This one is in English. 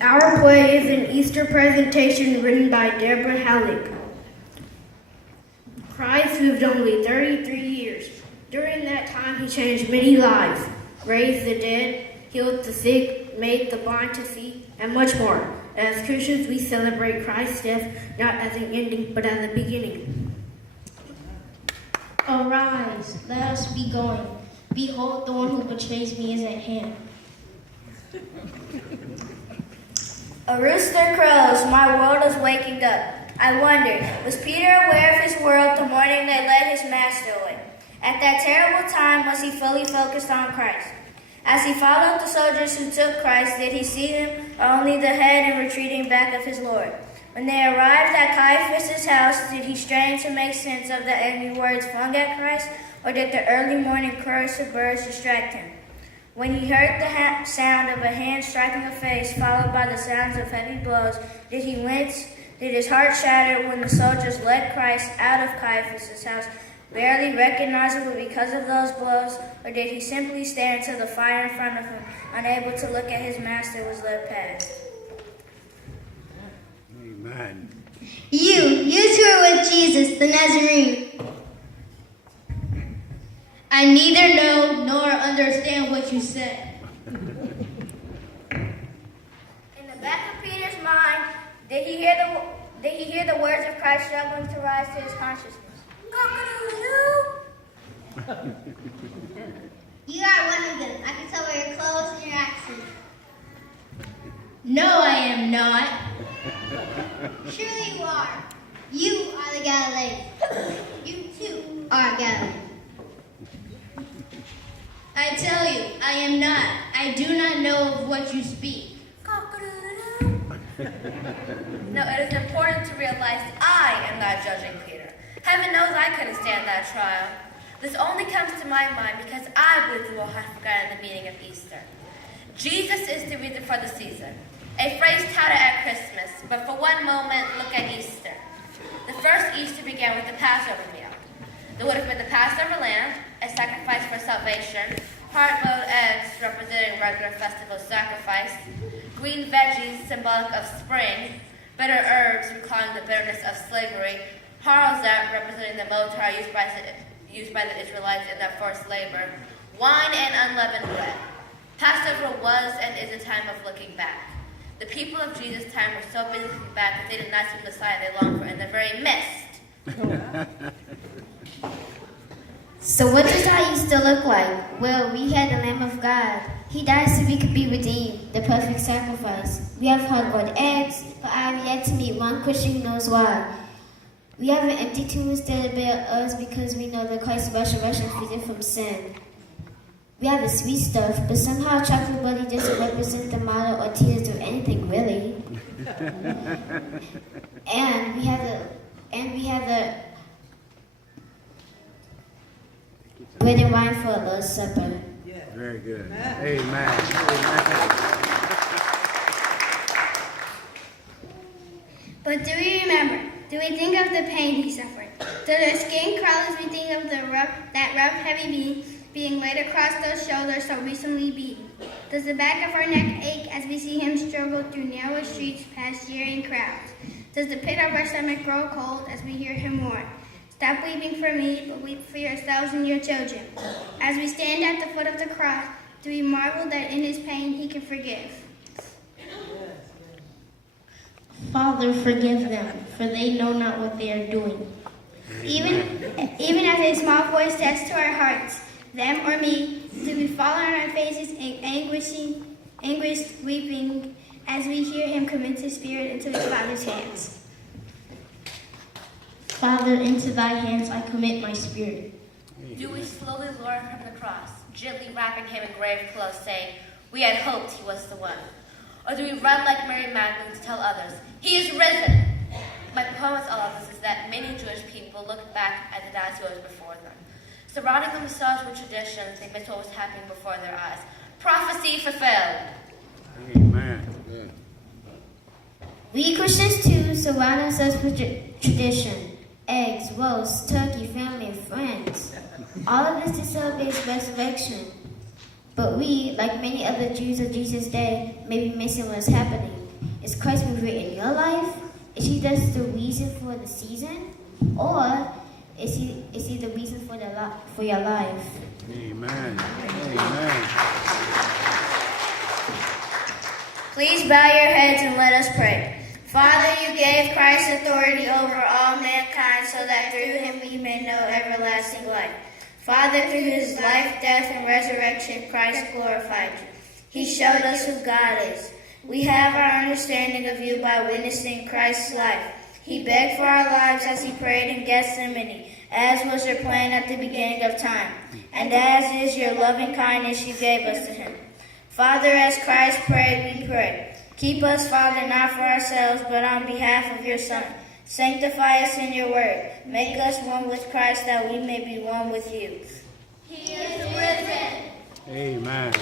Our play is an Easter presentation written by Deborah Halleck. Christ lived only 33 years. During that time, he changed many lives, raised the dead, healed the sick, made the blind to see, and much more. As Christians, we celebrate Christ's death not as an ending, but as a beginning. Arise, let us be going. Behold, the one who betrays me is at hand. A rooster crows, my world is waking up. I wondered, was Peter aware of his world the morning they led his master away? At that terrible time, was he fully focused on Christ? As he followed the soldiers who took Christ, did he see him, or only the head and retreating back of his Lord? When they arrived at Caiaphas' house, did he strain to make sense of the angry words flung at Christ, or did the early morning chorus of birds distract him? When he heard the sound of a hand striking a face, followed by the sounds of heavy blows, did he wince? Did his heart shatter when the soldiers led Christ out of Caiaphas' house, barely recognizable because of those blows, or did he simply stare into the fire in front of him, unable to look at his master was led past? Amen. You two are with Jesus, the Nazarene. I neither know nor understand what you said. In the back of Peter's mind, did he hear the words of Christ struggling to rise to his consciousness? You are one of them. I can tell by your clothes and your accent. No, I am not. Surely you are. You are the Galilean. You too are Galilean. I tell you, I am not. I do not know of what you speak. No, it is important to realize I am not judging Peter. Heaven knows I couldn't stand that trial. This only comes to my mind because I believe we will have forgotten the meaning of Easter. Jesus is the reason for the season. A phrase touted at Christmas, but for one moment, look at Easter. The first Easter began with the Passover meal. There would have been the Passover lamb, a sacrifice for salvation, hard-boiled eggs representing regular festival sacrifice, green veggies symbolic of spring, bitter herbs recalling the bitterness of slavery, harzat representing the motar used by the Israelites in their forced labor, wine and unleavened bread. Passover was and is a time of looking back. The people of Jesus' time were so busy looking back that they did not see the Messiah they longed for in the very midst. So what does our Easter look like? Well, we had the Lamb of God. He died so we could be redeemed, the perfect sacrifice. We have hard-boiled eggs, but I have yet to meet one Christian who knows why. We have an empty tomb instead of bare us because we know that Christ's resurrection freed us from sin. We have the sweet stuff, but somehow chocolate buddy doesn't represent the motto or tears or anything really. and we have the bread and wine for a Lord's Supper. Very good. Amen. But do we remember? Do we think of the pain he suffered? Does our skin crawl as we think of that rough, heavy being laid across those shoulders so recently beaten? Does the back of our neck ache as we see him struggle through narrow streets past jeering crowds? Does the pit of our stomach grow cold as we hear him warn? Stop weeping for me, but weep for yourselves and your children. As we stand at the foot of the cross, do we marvel that in his pain he can forgive? Father, forgive them, for they know not what they are doing. Even as a small voice says to our hearts, them or me, do we fall on our faces in anguished weeping as we hear him commit his spirit into his Father's hands? Father, into thy hands I commit my spirit. Do we slowly lower him from the cross, gently wrapping him in grave clothes, saying, we had hoped he was the one? Or do we run like Mary Magdalene to tell others, he is risen? My point with all of this is that many Jewish people looked back at the dies who was before them. Surrounding themselves with traditions, they missed what was happening before their eyes. Prophecy fulfilled. Amen. Yeah. We Christians too surround ourselves with tradition. Eggs, roast, turkey, family, and friends. All of this to celebrate his resurrection. But we, like many other Jews of Jesus' day, may be missing what's happening. Is Christ moving in your life? Is he just the reason for the season? Or is he the reason for your life? Amen. Amen. Please bow your heads and let us pray. Father, you gave Christ authority over all mankind so that through him we may know everlasting life. Father, through his life, death, and resurrection, Christ glorified you. He showed us who God is. We have our understanding of you by witnessing Christ's life. He begged for our lives as he prayed in Gethsemane, as was your plan at the beginning of time, and as is your loving kindness you gave us to him. Father, as Christ prayed, we pray. Keep us, Father, not for ourselves, but on behalf of your Son. Sanctify us in your word. Make us one with Christ, that we may be one with you. He is risen. Amen.